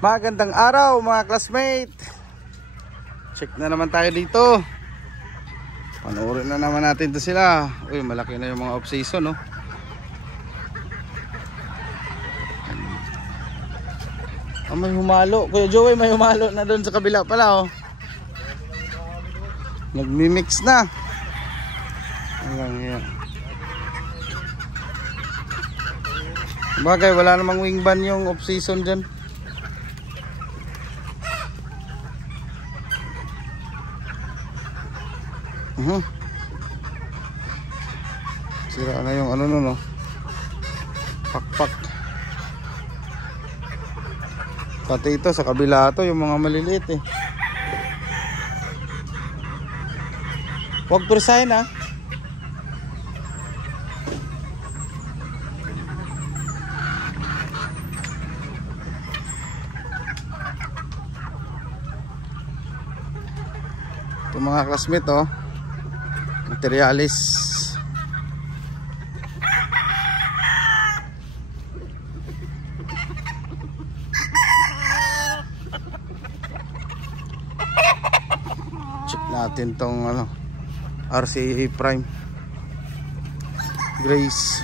Magandang araw mga classmate. Check na naman tayo dito. Panoorin na naman natin to sila. Uy, malaki na yung mga off season, no? Oh, may humalo. Kuya Joey, may humalo na doon sa kabila pala, oh. Nagmi-mix na. Hanggang yan. Bagay, wala namang wing ban yung off season dyan. Sira na yung ano no, no? Pakpak. Pati ito sa kabila to, yung mga maliliit eh. Huwag pursahin ah. Ito mga classmate, oh. Materialis. Check natin tong ano, RCA Prime Grace.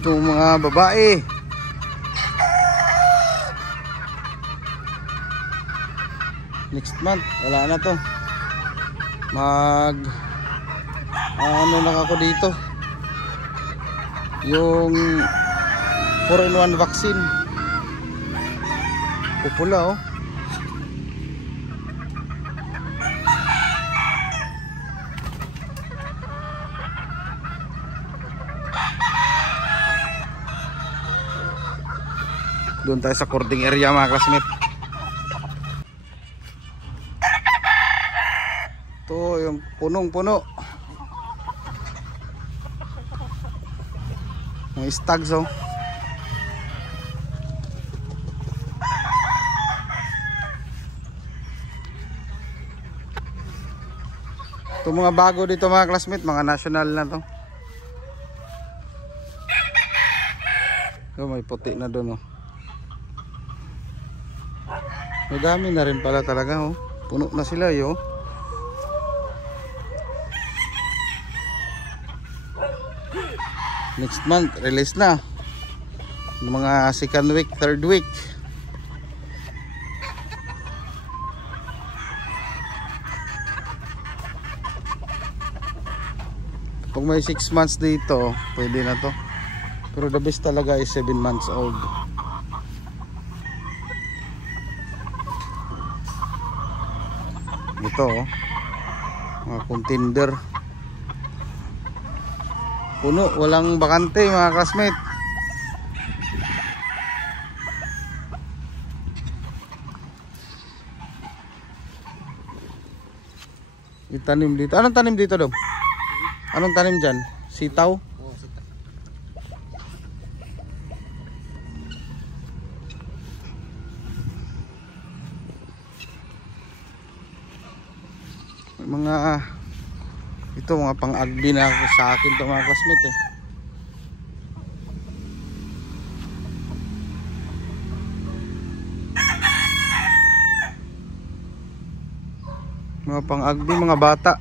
Itong mga babae. Next month, wala na to. Ano lang ako dito. Yung 4-in-1 vaccine. Pupula, oh. Doon tayo sa cording area mga classmate. Ito yung punong-puno. Mga stags, oh. Ito mga bago dito mga classmate, mga national na to. Oh, may puti na doon, oh. Madami na rin pala talaga, oh. Puno na sila, yo. Next month, release na. Mga second week, third week. Kung may 6 months dito, pwede na to. Pero the best talaga is 7 months old. Ito, oh. Mga contender. Puno, walang bakante mga classmate. Itanim dito. Anong tanim dito daw? Anong tanim dyan? Sitaw? Oo, sitaw. Mga ito mga pang-agbi na sa akin to mga classmate eh. Mga pang-agbi, mga bata.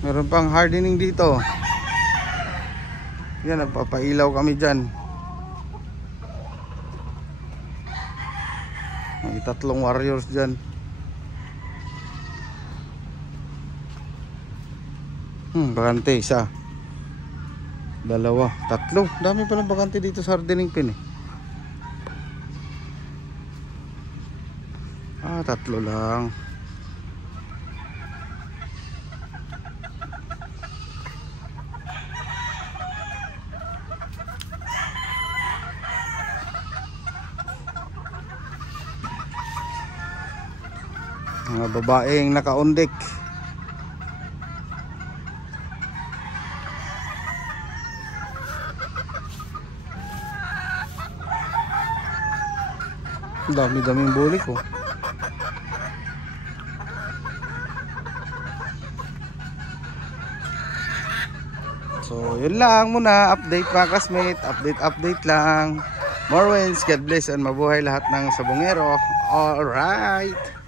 Meron pang hardening dito. Yan, nagpapailaw kami dyan. May 3 warriors dyan. Bakante, 1, 2, 3. Dami palang bakante dito sa hardening pin eh. 3 lang. Mga babaeng naka-on-deck. Dami-daming bulik oh. So yun lang muna, update mga classmate, update lang. More wins, God bless and mabuhay lahat ng sabongero. Alright.